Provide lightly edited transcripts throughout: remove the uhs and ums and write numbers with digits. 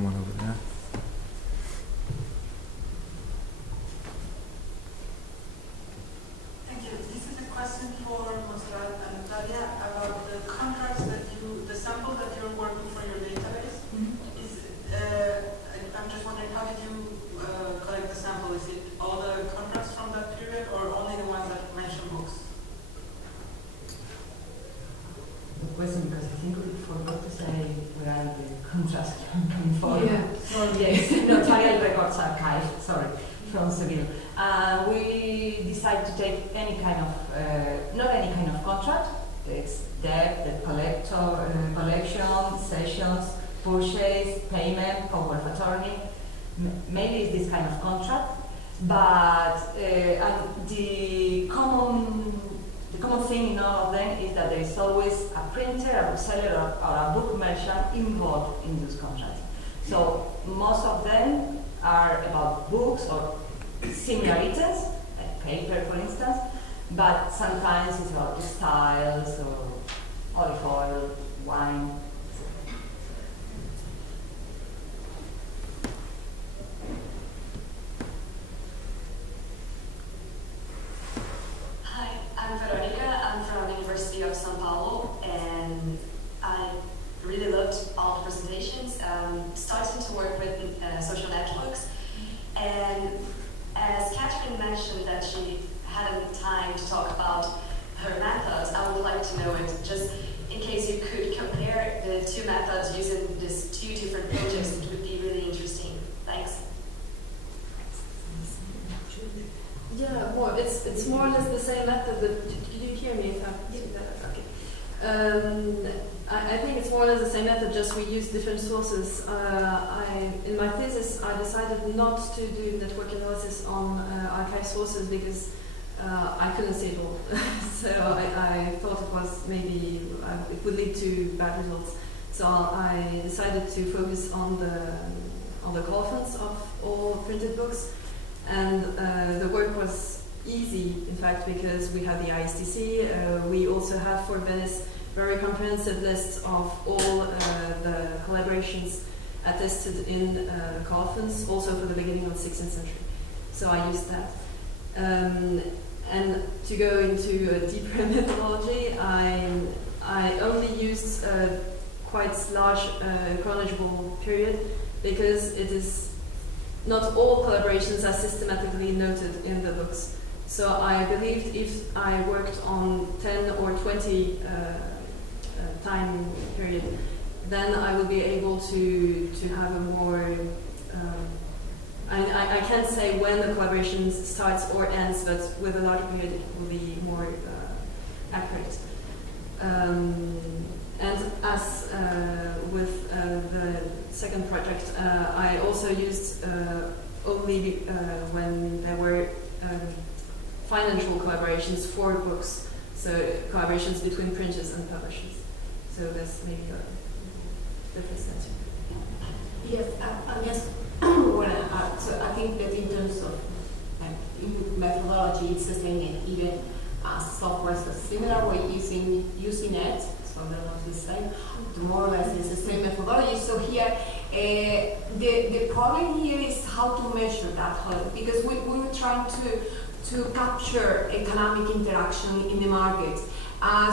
someone over there. Thank you. This is a question for Montserrat and Natalia about the contracts that the sample that you're working for your database. I'm just wondering, how did you collect the sample? Is it all the contracts from that period, or only the ones that mention books? Good question, because I think we forgot to say where are the contracts coming from. Yeah. Yes, Notarial Records Archive, sorry, from Seville. We decided to take any kind of, not any kind of contract, it's debt, the collection, sessions, purchase, payment, power of attorney. Maybe it's this kind of contract, but the common thing in all of them is that there is always a printer, a bookseller, or a book merchant involved in those contracts. So most of them are about books or similar items, like paper for instance, but sometimes it's about textiles or olive oil, wine. Hi, I'm Veronica. I'm from the University of São Paulo, and I really loved all the presentations. Starting to work with social networks, and as Catherine mentioned that she hadn't time to talk about her methods, I would like to know it, just in case you could compare the two methods using these two different projects. It would be really interesting. Thanks. Yeah, well, it's more or less the same method. But did you hear me? If I did that, okay. I think it's more or less the same method. Just we use different sources. In my thesis, I decided not to do network analysis on archive sources because I couldn't see it all. So I thought it was maybe it would lead to bad results. So I decided to focus on the colophons of all printed books. And the work was easy, in fact, because we had the ISTC. We also have for Venice very comprehensive lists of all the collaborations attested in colophons, also for the beginning of the 16th century. So I used that. And to go into a deeper methodology, I only used a quite large chronological period because it is not all collaborations are systematically noted in the books. So I believed if I worked on 10 or 20 time period, then I would be able to have a more I can't say when the collaboration starts or ends, but with a larger period it will be more accurate. And as with the second project, I also used only when there were financial collaborations for books, so collaborations between printers and publishers. So that's maybe a difference there. Yes, I guess so I think that in terms of methodology, it's the same even as software is a similar way using it. So they're not the same. More or less, it's the same methodology. So here, the problem here is how to measure that, because we were trying to capture economic interaction in the market.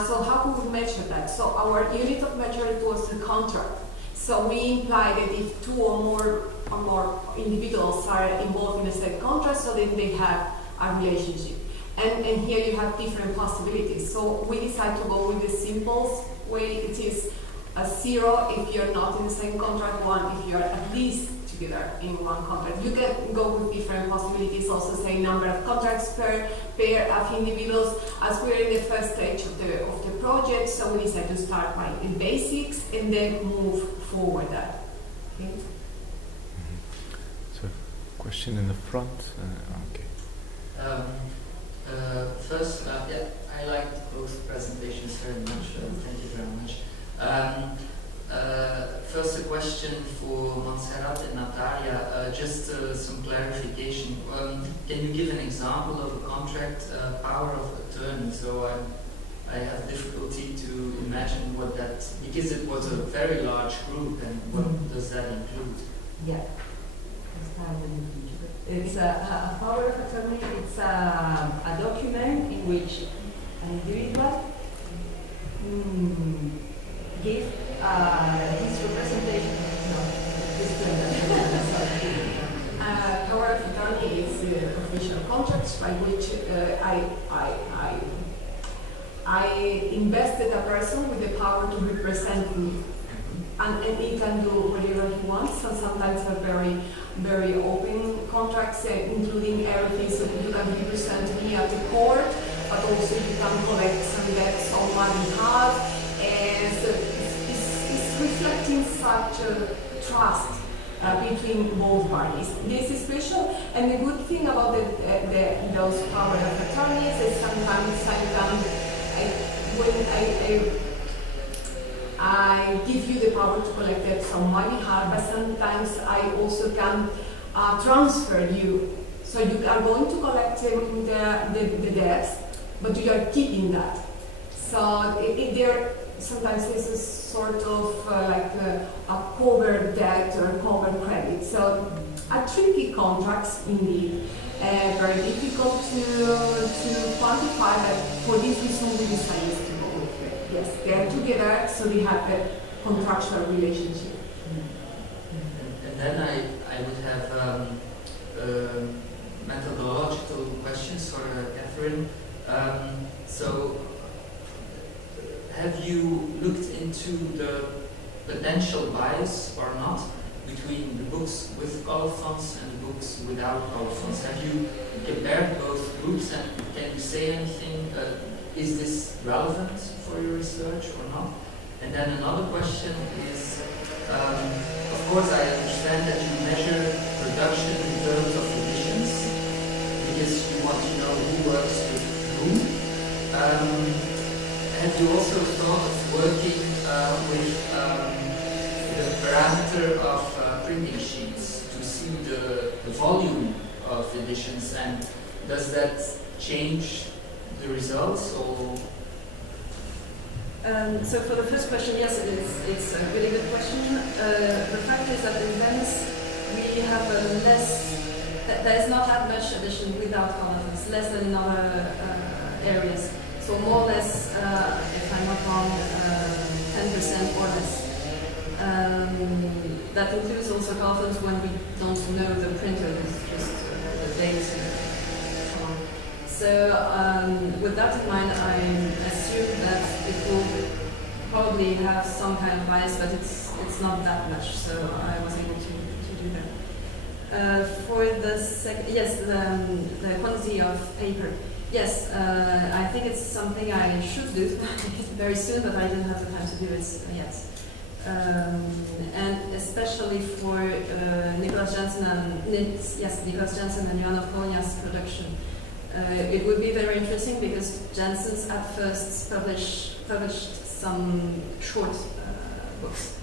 So how could we measure that? So our unit of measurement was the contract. So we imply that if two or more individuals are involved in a set contract, so then they have a relationship. And here you have different possibilities. So we decide to go with the simplest way. It is a 0 if you're not in the same contract, 1 if you're at least together in one contract. You can go with different possibilities, also say number of contracts per pair of individuals. As we're in the first stage of the project, so we decide to start by the basics and then move forward that. Okay? So, question in the front. Okay. First, yeah, I liked both presentations very much. Thank you very much. First, a question for Montserrat and Natalia. Just some clarification. Can you give an example of a contract power of attorney? So I have difficulty to imagine what that, because it was a very large group, and what does that include? Yeah. It's a power of attorney. It's a document in which an individual gives his representation. No, power of attorney is official contracts by which I invested a person with the power to represent me. And he can do whatever he wants, and sometimes are very, very open contracts, including everything, so you can represent me at the court, but also you can collect some debts on my behalf, and so it's reflecting such a trust between both parties. This is special, and the good thing about those power of attorneys is sometimes I give you the power to collect debts on my behalf, but sometimes I also can transfer you. So you are going to collect the debts, but you are keeping that. So there sometimes this is sort of like a covered debt or covered credit. So a tricky contracts indeed. Very difficult to quantify, but for this reason we decided to go with it. Yes, they are together, so they have a contractual relationship. And then I would have methodological questions for Catherine. So, have you looked into the potential bias or not between the books with color fonts and the books without color fonts? Have you compared both groups, and can you say anything? Is this relevant for your research or not? And then another question is, of course I understand that you measure production in terms of editions, because you want to know who works with whom. Have you also thought of working with the parameter of printing sheets to see the volume of editions, and does that change the results? Or so for the first question, yes, it's a really good question. The fact is that in Venice we have there is not that much edition without color. It's less than in other areas. So more or less, if I'm not wrong, 10% or less. That includes also colors when we don't know the printer, it's just the dates. So with that in mind, I assume that it will probably have some kind of bias, but it's not that much. So I was able to do that. For the the quantity of paper. Yes, I think it's something I should do very soon, but I didn't have the time to do it yet. And especially for Nicholas Jensen and Johan of Kolnia's production. It would be very interesting because Jensen's at first published some short books,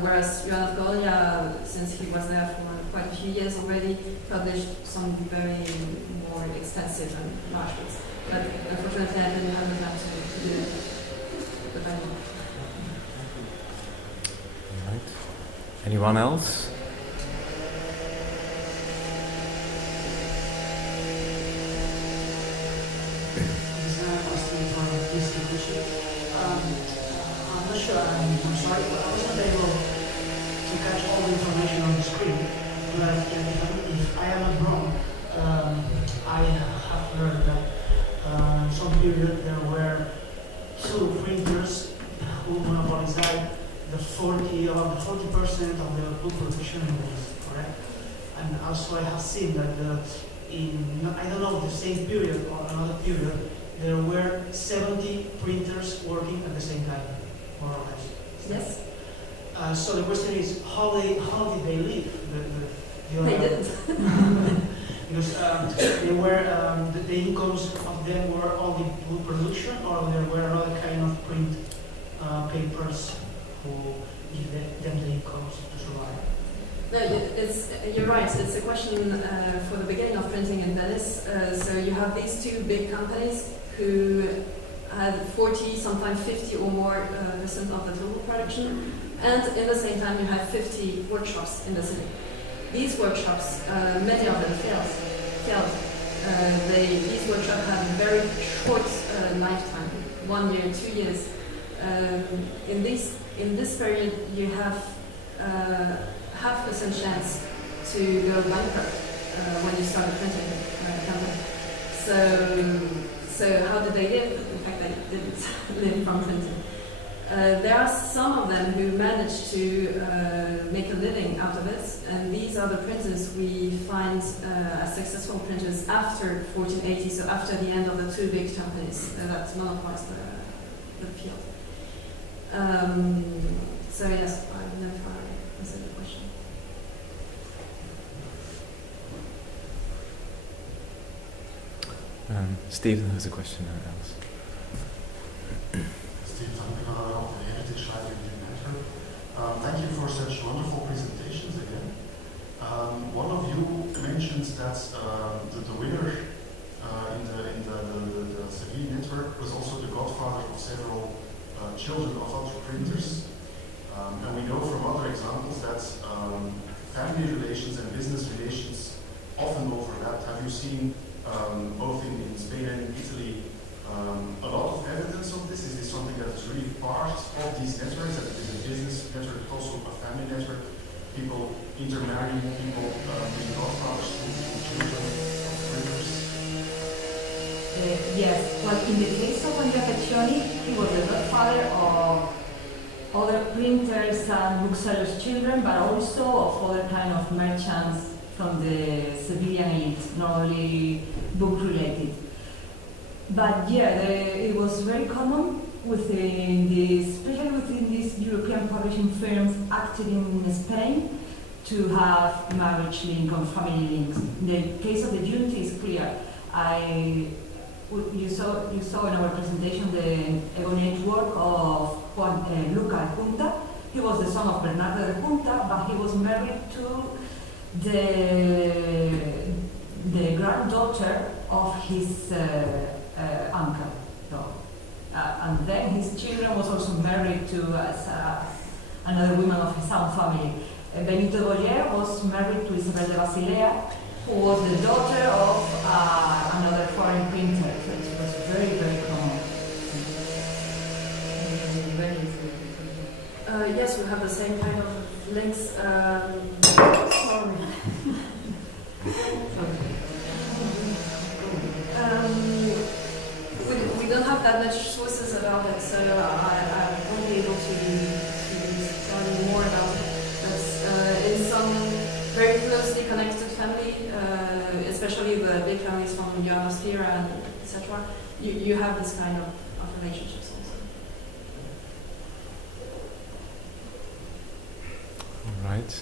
whereas Johan of Kolnia, since he was there for quite a few years already, published some very more extensive and large books. But unfortunately, I didn't have the time to do it. But I know. All right. Anyone else? Kikuchi. I'm not sure, I'm sorry, but I wasn't able to catch all the information on the screen. But if I am not wrong, I have heard that some period there were two printers who monopolized the 40% of the book production in Greece, correct? And also I have seen that in, I don't know, the same period or another period, there were 70 printers working at the same time, more or less. Yes. So the question is, how did they live? They didn't. Because they were, the incomes of them were all the book production, or there were another kind of print papers who give them the incomes to survive? No, you're right. It's a question for the beginning of printing in Venice. So you have these two big companies who had 40, sometimes 50 or more % of the total production. And in the same time, you have 50 workshops in the city. These workshops, many of them failed. These workshops have a very short lifetime, 1 year, 2 years. In this period, you have 0.5% chance to go bankrupt when you start a printing company. So how did they live? In fact, they didn't live from printing. There are some of them who managed to make a living out of it, and these are the printers we find as successful printers after 1480, so after the end of the two big companies that monopolized the field. So yes, I don't know if I answered the question. Stephen has a question else. Thank you for such wonderful presentations again. One of you mentioned that the winner in the Seville network was also the godfather of several children of other printers. And we know from other examples that family relations and business relations often overlap. Have you seen, both in Spain and in Italy, a lot of evidence of this? Is this something that is really part of these networks, that it is a business network, but also a family network, people intermarrying, people being godfathers to children of printers? Yes, well, in the case of Andrea Peccioni, he was the godfather of other printers and booksellers' children, but also of other kind of merchants from the civilian elite, not only book-related. But yeah, it was very common within this, especially within these European publishing firms active in Spain, to have marriage link or family links. The case of the Unity is clear. You saw in our presentation the Ebonite work of Luca Junta. He was the son of Bernardo de Junta, but he was married to the granddaughter of his uncle. So, and then his children was also married to another woman of his own family. Benito Boyer was married to Isabel de Basilea, who was the daughter of another foreign printer. So it was very, very common. Yes, we have the same kind of links. Sorry. We don't have that much sources about it, so I won't be able to tell you more about it. But in some very closely connected family, especially the big families from Ionosphere and etc., you have this kind of relationships also. All right.